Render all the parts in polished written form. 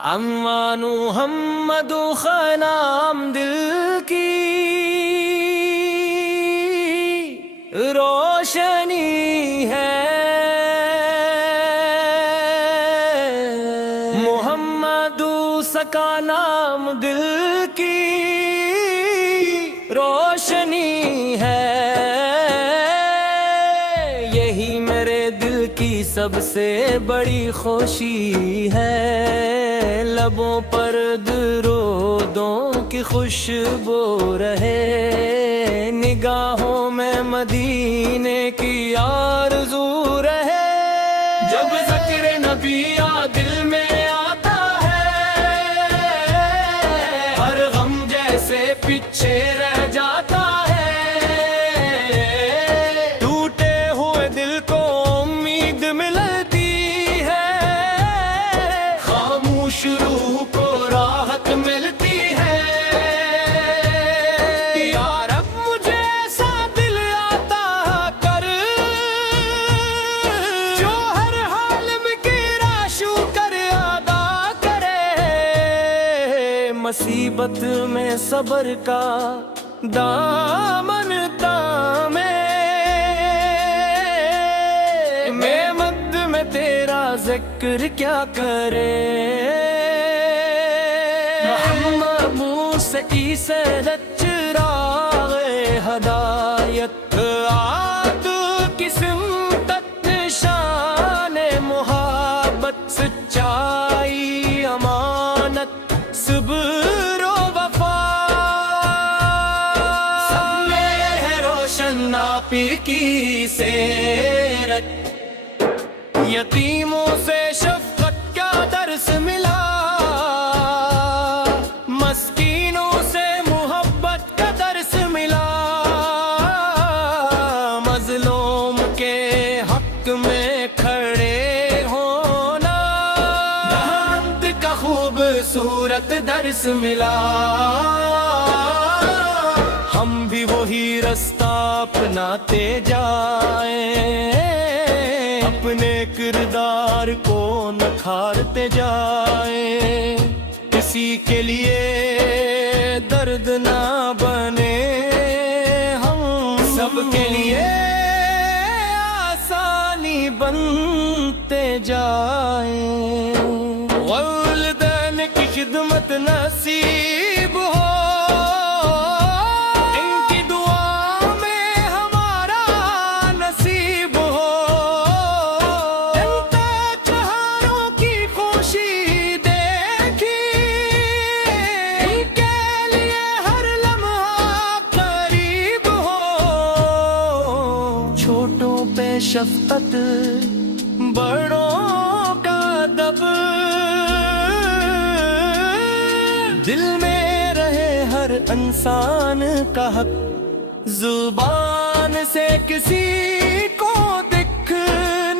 امانو محمد خنام دل کی روشنی ہے، محمد سکا نام دل کی روشنی ہے، یہی میرے دل کی سب سے بڑی خوشی ہے، لبوں پر درودوں کی خوشبو رہے، نگاہوں میں مدینے کی آرزو رہے، جب ذکر نبی دل میں آتا ہے، ہر غم جیسے پیچھے رہ جاتا ہے، ٹوٹے ہوئے دل کو امید ملتی ہے، خاموش روح کو راحت ملتی ہے، یا رب مجھے ایسا دل عطا کر، جو ہر حال میں گرا شو کر ادا کرے، مصیبت میں صبر کا دامن تامے، میں مد میں تیرا ذکر کیا کرے، محمد موسیٰ عیسی چراغ ہدایت، آد کی سمتت شان محبت، سچائی امانت صبر و وفا، سب میں ہے روشن ناپی کی سیرت، یتیموں سے شفقت کا درس ملا، مسکینوں سے محبت کا درس ملا، مظلوم کے حق میں کھڑے ہونا، نہاد کا خوبصورت درس ملا، ہم بھی وہی رستہ اپناتے جائیں، اپنے کردار کو نکھارتے جائیں، کسی کے لیے درد نہ بنے، ہم سب کے لیے آسانی بنتے جائیں، والدین کی خدمت نصیب ہو، ان کی دعا میں ہمارا نصیب ہو، ان تک چہروں کی خوشی دیکھی، ان کے لیے ہر لمحہ قریب ہو، چھوٹوں پہ شفقت بڑوں کا ادب، دل میں رہے ہر انسان کا حق، زبان سے کسی کو دکھ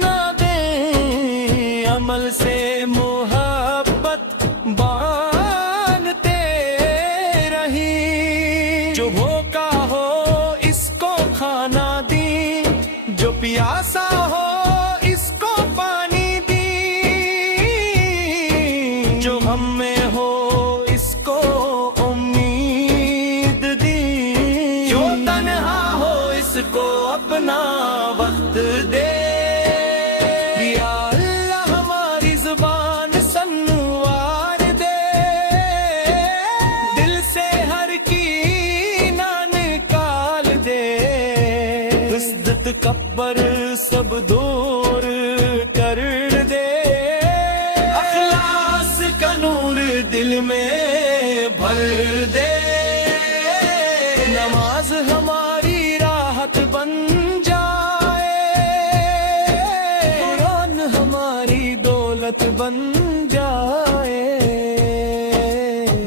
نہ دیں، عمل سے محبت باندھتے رہیں، جو بھوکا ہو اس کو کھانا دیں، جو پیاسا ہو اس کو پانی دیں، جو غم میں ہو اس کو امید دی، جو تنہا ہو اس کو اپنا وقت دے، یا اللہ ہماری زبان سنوار دے، دل سے ہر کینہ نکال دے، حسد تکبر سب دور کر دے، اخلاص کا نور دل میں بھر دے، نماز ہماری راحت بن جائے، قرآن ہماری دولت بن جائے،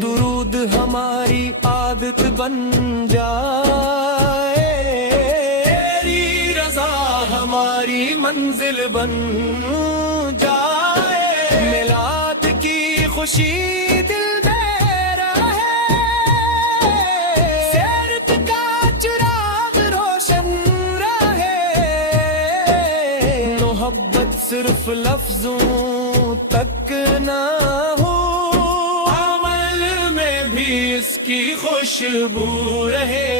درود ہماری عادت بن جائے، تیری رضا ہماری منزل بن جائے، میلاد کی خوشی دل میں رہے، سیرت کا چراغ روشن رہے، محبت صرف لفظوں تک نہ ہو کی خوشبو رہے۔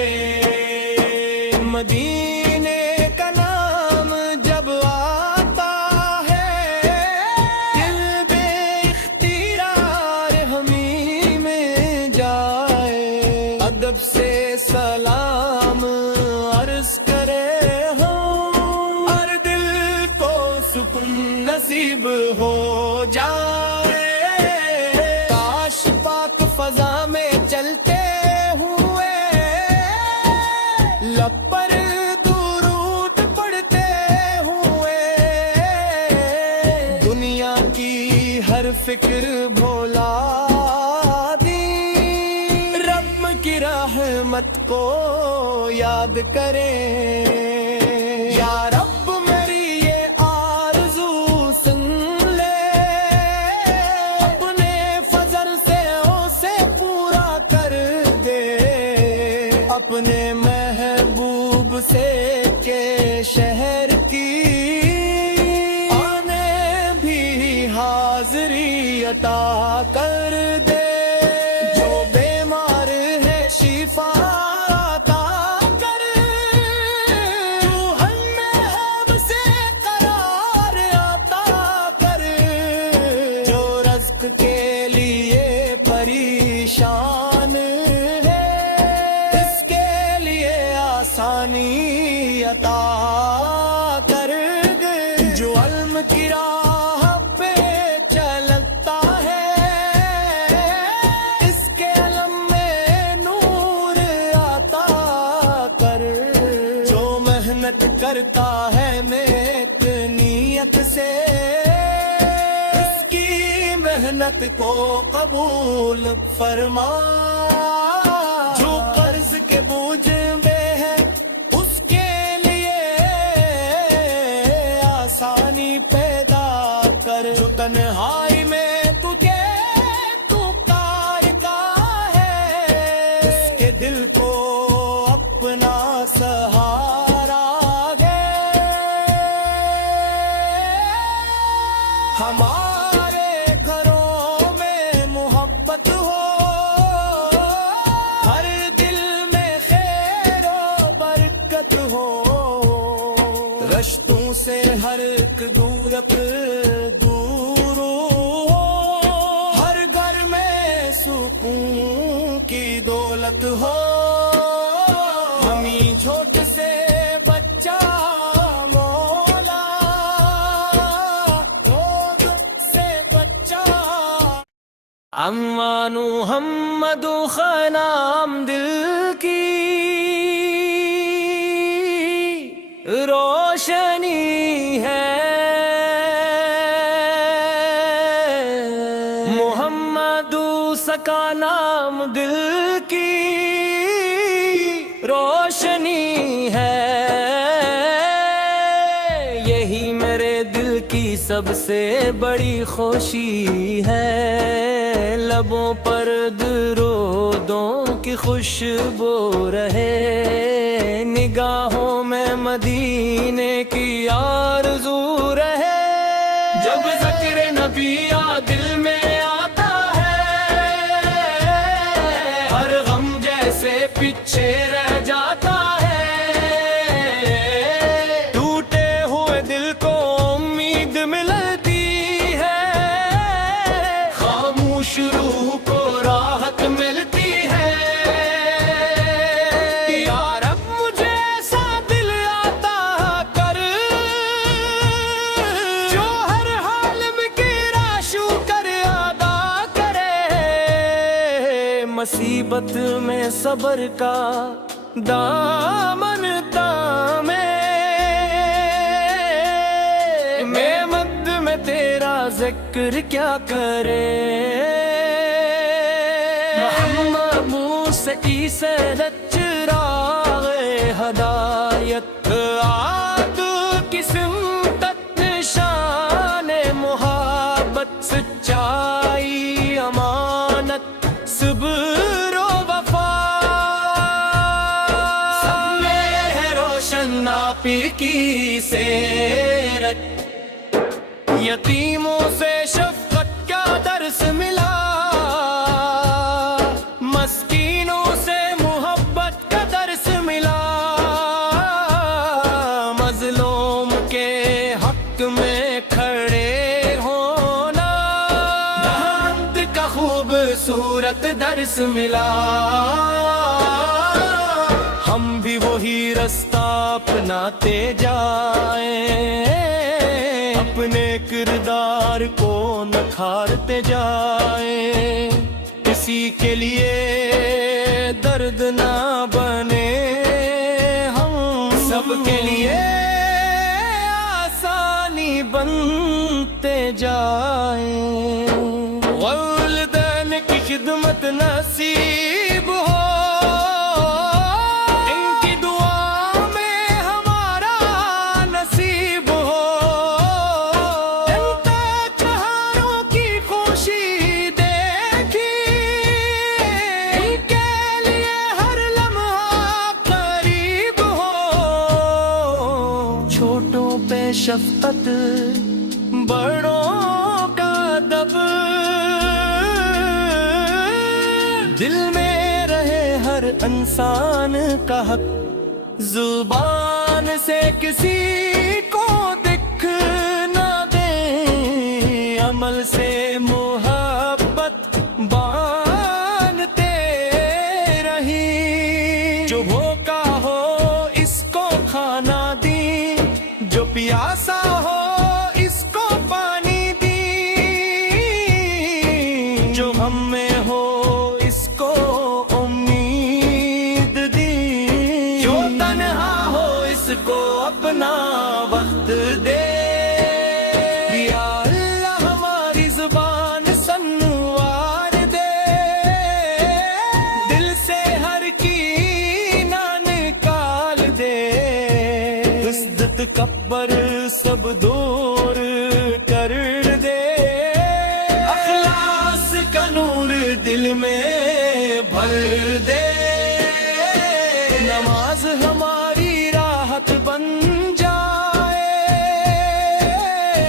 مدینے کا نام جب آتا ہے دل بے اختیار ہمیں میں جائے، ادب سے سلام عرض کرے ہم اور دل کو سکون نصیب ہو جائے۔ کاش پاک فضا میں چلتے ہوئے لب پر درود پڑھتے ہوئے دنیا کی ہر فکر بھولا دی، رب کی رحمت کو یاد کریں۔ یا رب میری یہ آرزو سن لے، اپنے فضل سے اسے پورا کر دے، اپنے محبوب سے کے شہر کی آنے بھی حاضری عطا کر دے۔ جو بیمار ہے شفا عطا کر، تو ہمیں ہم سے قرار عطا کر، جو رزق کے لیے پریشان ہے اس کے لیے آسانی عطا کر دے۔ جو علم کی راہ پہ چلتا ہے اس کے علم میں نور عطا کر، جو محنت کرتا ہے نیک نیت سے اس کی محنت کو قبول فرما۔ جو قرض کے بوجھ میں ہے اس کے لیے آسانی پیدا کر، جو تنہائی میں تجھے پکارتا ہے اس کے دل کو اپنا سہارا دے۔ ہمارے گھروں میں محبت ہو، ہر دل میں خیر و برکت ہو، رشتوں سے ہر ایک دورت دور ہو، ہر گھر میں سکون کی دولت ہو، ہمیں جھوٹ سے بچہ مولا، روگ سے بچہ۔ امان محمد خنام دل کی روشنی ہے، محمد کا نام دل کی روشنی ہے، یہی میرے دل کی سب سے بڑی خوشی ہے، لبوں پر درودوں کی خوشبو رہے، نگاہوں میں مدینے کی آرزو رہے، جب ذکر نبی دل میں آتا ہے ہر غم جیسے پیچھے رہ جاتا ہے، ٹوٹے ہوئے دل کو امید ملتی ہے، خاموش روح کو راحت ملتی ہے۔ یا رب مجھے ایسا دل عطا کر جو ہر حال میں گرا شو کر ادا کرے، مصیبت میں صبر کا دامن تامے، میں مد میں تیرا ذکر کیا کرے، محمد سے عیسی چراغ ہدایت، آد کی سمتت نشان محبت، سچائی امانت صبر و وفا، سب میں ہے روشن ناپی کی سیرت، یتیموں سے شفقت کا درس ملا، مسکین خوبصورت درس ملا، ہم بھی وہی رستہ اپناتے جائیں، اپنے کردار کو نکھارتے جائیں، کسی کے لیے درد نہ بنے، ہم سب کے لیے آسانی بنتے جائیں، والدین کی خدمت نصیب ہو، ان کی دعا میں ہمارا نصیب ہو، ان تک چہروں کی خوشی دیکھی، ان کے لیے ہر لمحہ قریب ہو، چھوٹوں پہ شفقت بڑوں کا ادب، دل میں رہے ہر انسان کا حق، زبان سے کسی کو دکھ نہ دیں، عمل سے محبت باندھتے رہیں، جو بھوکا ہو اس کو کھانا دی، جو پیاسا ہو اس کو پانی دی، جو ہم میں ہو اس کو امید دی، جو تنہا ہو اس کو اپنا وقت دے، یا اللہ ہماری زبان سنوار دے، دل سے ہر کینہ نکال دے، حسد تکبر سب دور کر دے، اخلاص کا نور دل میں بھر دے، نماز ہماری راحت بن جائے،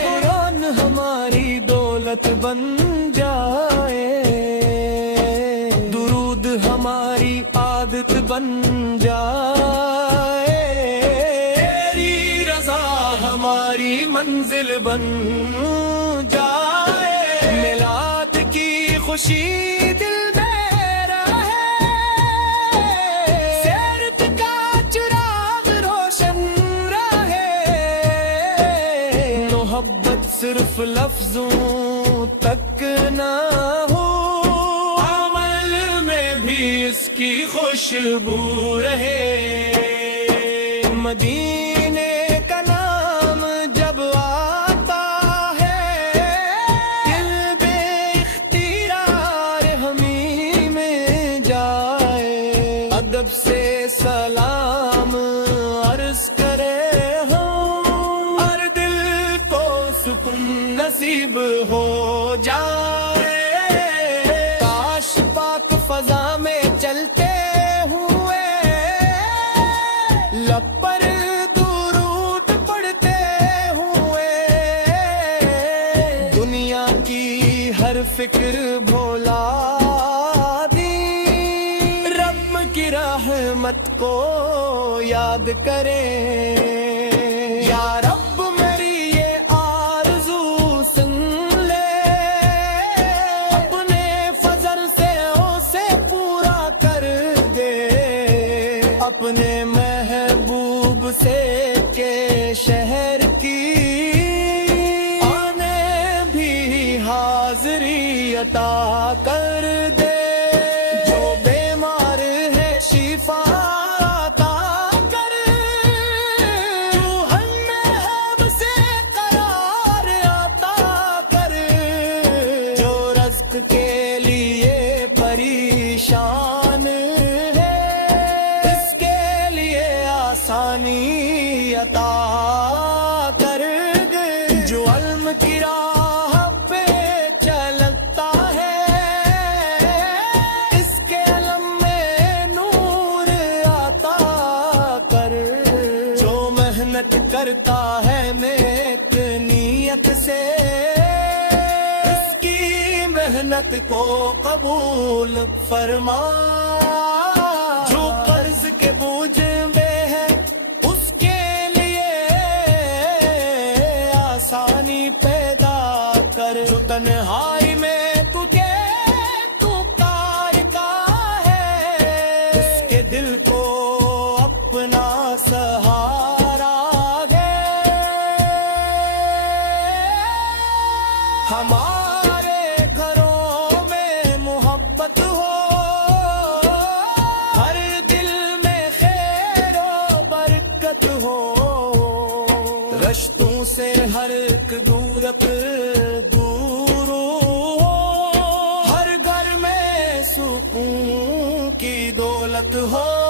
قرآن ہماری دولت بن جائے، درود ہماری عادت بن جائے، تیری رضا ہماری منزل بن جائے، میلاد کی خوشی دل میں رہے، سیرت کا چراغ روشن رہے، محبت صرف لفظوں تک نہ ہو، عمل میں بھی اس کی خوشبو رہے، مدینے کا نام جب آتا ہے، دل بے اختیار ہمیں میں جائے، ادب سے سلام عرض کرے ہم، اور دل کو سکون نصیب ہو جائے، کاش پاک فضا میں چلتے ہوئے لب پر درود پڑھتے ہوئے، دنیا کی ہر فکر بھولا دی، رب کی رحمت کو یاد کریں، یا رب میری یہ آرزو سن لے، اپنے فضل سے اسے پورا کر دے، اپنے محبوب سے کے شہر کی آنے بھی حاضری عطا کر دے، جو بیمار ہے شفا عطا کر، جو ہم محب سے قرار عطا کر، جو رزق کے لیے پریشان ہے اس کے لیے آسانی عطا کر دے، جو علم کی راہ پہ چلتا ہے اس کے علم میں نور عطا کر، جو محنت کرتا ہے نیک نیت سے اس کی محنت کو قبول فرما، جو قرض کے بوجھ میں ہے اس کے لیے آسانی پیدا کر، جو تنہائی میں تجھے دولت ہو